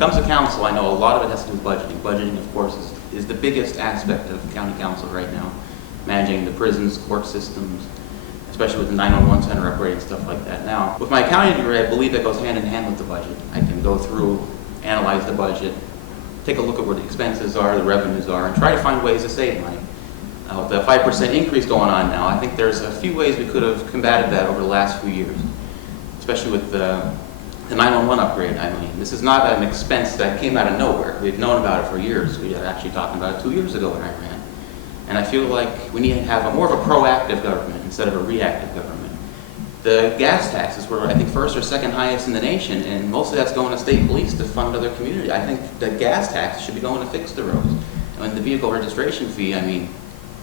comes to council, I know a lot of it has to do with budgeting. Budgeting, of course, is the biggest aspect of county council right now, managing the prisons, court systems, especially with the 911 center upgrade and stuff like that. Now, with my accounting degree, I believe that goes hand in hand with the budget. I can go through, analyze the budget, take a look at where the expenses are, the revenues are, and try to find ways to save money. With the 5% increase going on now, I think there's a few ways we could have combated that over the last few years, especially with the 911 upgrade. I mean, this is not an expense that came out of nowhere. We've known about it for years. We had actually talked about it 2 years ago when I ran. And I feel like we need to have more of a proactive government instead of a reactive government. The gas taxes were, I think, first or second highest in the nation, and most of that's going to state police to fund other community. I think the gas tax should be going to fix the roads. And the vehicle registration fee, I mean,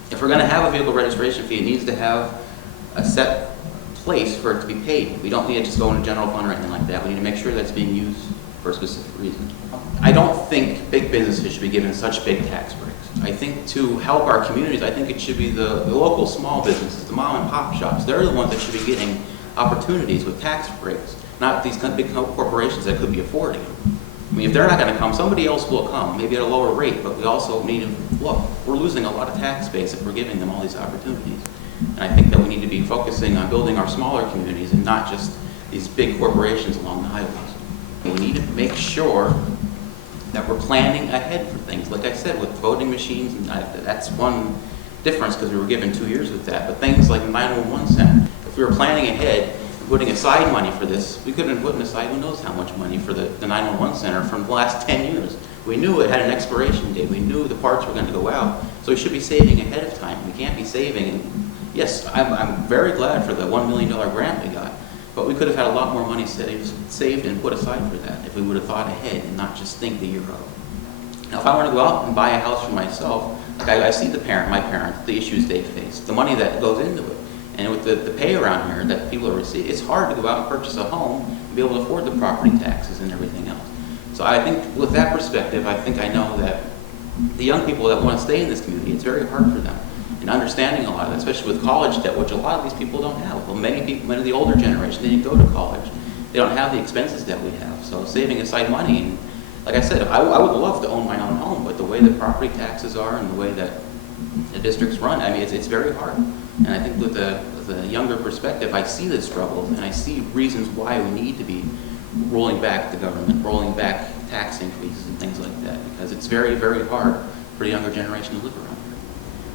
if we're going to have a vehicle registration fee, it needs to have a set place for it to be paid. We don't need to just go into general fund or anything like that. We need to make sure that it's being used for a specific reason. I don't think big businesses should be given such big tax breaks. I think to help our communities, I think it should be the local small businesses, the mom and pop shops. They're the ones that should be getting opportunities with tax breaks, not these big corporations that could be affording them. I mean, if they're not going to come, somebody else will come, maybe at a lower rate, but we also need to look. We're losing a lot of tax base if we're giving them all these opportunities. And I think that we need to be focusing on building our smaller communities and not just these big corporations along the highways. And we need to make sure that we're planning ahead for things. Like I said, with voting machines, and that's one difference because we were given 2 years with that. But things like the 911 center, if we were planning ahead, putting aside money for this, we could have been putting aside who knows how much money for the 911 center from the last 10 years. We knew it had an expiration date. We knew the parts were going to go out. So we should be saving ahead of time. We can't be saving. And yes, I'm very glad for the $1 million grant we got, but we could have had a lot more money saved and put aside for that if we would have thought ahead and not just think the year out. Now, if I want to go out and buy a house for myself, like I see my parents, the issues they face, the money that goes into it. And with the pay around here that people are receiving, it's hard to go out and purchase a home and be able to afford the property taxes and everything else. So I think with that perspective, I think I know that the young people that want to stay in this community, it's very hard for them. And understanding a lot of that, especially with college debt, which a lot of these people don't have. Well, many of the older generation, they didn't go to college. They don't have the expenses that we have. So saving aside money, and like I said, I would love to own my own home, but the way that property taxes are and the way that the districts run, I mean, it's very hard. And I think with the younger perspective, I see the struggles and I see reasons why we need to be rolling back the government, rolling back tax increases and things like that, because it's very, very hard for the younger generation to live around here.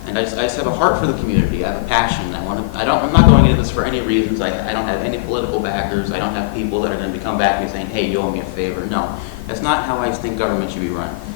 And I just have a heart for the community. I have a passion. I'm not going into this for any reasons. I don't have any political backers. I don't have people that are going to come back to me saying, hey, you owe me a favor. No, that's not how I think government should be run.